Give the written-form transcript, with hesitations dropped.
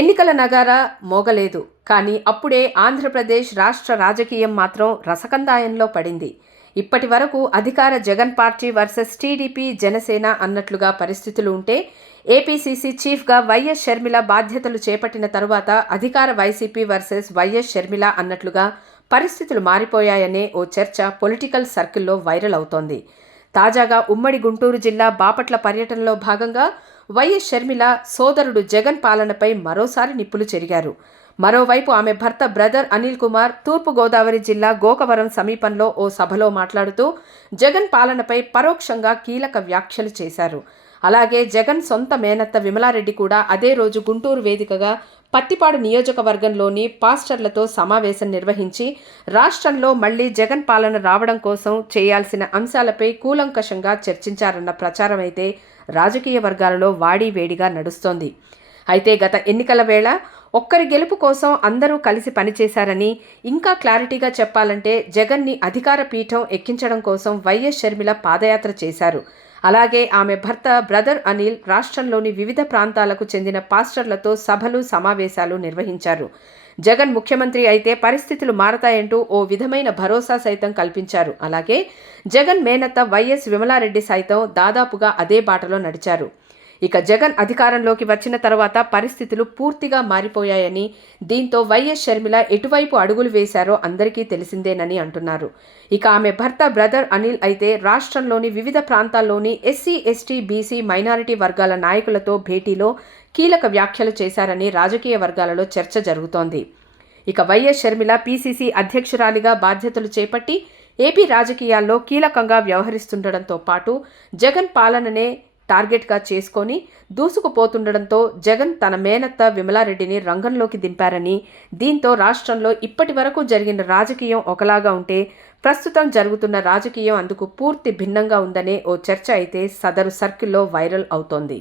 ఎన్నికల నగారా మోగలేదు. కానీ అప్పుడే ఆంధ్రప్రదేశ్ రాష్ట్ర రాజకీయం మాత్రం రసకందాయంలో పడింది. ఇప్పటి వరకు అధికార Jagan party versus TDP, Janasena అన్నట్లుగా పరిస్థితులు ఉంటే, ఏపీసీసీ చీఫ్గా వైఎస్ షర్మిల బాధ్యతలు చేపట్టిన తరువాత అధికార వైసీపీ వర్సెస్ వైఎస్ షర్మిల అన్నట్లుగా పరిస్థితులు మారిపోయాయనే ఓ చర్చ పొలిటికల్ సర్కిల్లో వైరల్ అవుతోంది. తాజాగా ఉమ్మడి గుంటూరు జిల్లా బాపట్ల పర్యటనలో భాగంగా వైఎస్ షర్మిల సోదరుడు జగన్ పాలనపై మరోసారి నిప్పులు చెరిగారు. మరోవైపు ఆమె భర్త బ్రదర్ అనిల్ కుమార్ తూర్పుగోదావరి జిల్లా గోకవరం సమీపంలో ఓ సభలో మాట్లాడుతూ జగన్ పాలనపై పరోక్షంగా కీలక వ్యాఖ్యలు చేశారు. అలాగే జగన్ సొంత మేనత్త విమలారెడ్డి కూడా అదే రోజు గుంటూరు వేదికగా పత్తిపాడు నియోజకవర్గంలోని పాస్టర్లతో సమావేశం నిర్వహించి రాష్ట్రంలో మళ్లీ జగన్ పాలన రావడం కోసం చేయాల్సిన అంశాలపై కూలంకషంగా చర్చించారన్న ప్రచారం అయితే రాజకీయ వర్గాలలో వాడీవేడిగా నడుస్తోంది. అయితే గత ఎన్నికల వేళ ఒక్కరి గెలుపు కోసం అందరూ కలిసి పనిచేశారని, ఇంకా క్లారిటీగా చెప్పాలంటే జగన్ని అధికార పీఠం ఎక్కించడం కోసం వైఎస్ షర్మిల పాదయాత్ర చేశారు. అలాగే ఆమె భర్త బ్రదర్ అనిల్ రాష్ట్రంలోని వివిధ ప్రాంతాలకు చెందిన పాస్టర్లతో సభలు, సమావేశాలు నిర్వహించారు. జగన్ ముఖ్యమంత్రి అయితే పరిస్థితులు మారతాయంటూ ఓ విధమైన భరోసా సైతం కల్పించారు. అలాగే జగన్ మేనత్త వైఎస్ విమలారెడ్డి సైతం దాదాపుగా అదే బాటలో నడిచారు. ఇక జగన్ అధికారంలోకి వచ్చిన తర్వాత పరిస్థితులు పూర్తిగా మారిపోయాయని, దీంతో వైఎస్ షర్మిల ఎటువైపు అడుగులు వేశారో అందరికీ తెలిసిందేనని అంటున్నారు. ఇక ఆమె భర్త బ్రదర్ అనిల్ అయితే రాష్ట్రంలోని వివిధ ప్రాంతాల్లోని ఎస్సీ, ఎస్టీ, బీసీ, మైనారిటీ వర్గాల నాయకులతో భేటీలో కీలక వ్యాఖ్యలు చేశారని రాజకీయ వర్గాలలో చర్చ జరుగుతోంది. ఇక వైఎస్ షర్మిల పీసీసీ అధ్యక్షురాలిగా బాధ్యతలు చేపట్టి ఏపీ రాజకీయాల్లో కీలకంగా వ్యవహరిస్తుండడంతో పాటు జగన్ పాలననే టార్గెట్గా చేసుకొని దూసుకుపోతుండడంతో జగన్ తన మేనత్త విమలారెడ్డిని రంగంలోకి దింపారని, దీంతో రాష్ట్రంలో ఇప్పటి వరకు జరిగిన రాజకీయం ఒకలాగా ఉంటే ప్రస్తుతం జరుగుతున్న రాజకీయం అందుకు పూర్తి భిన్నంగా ఉందనే ఓ చర్చ అయితే సదరు సర్కిల్లో వైరల్ అవుతోంది.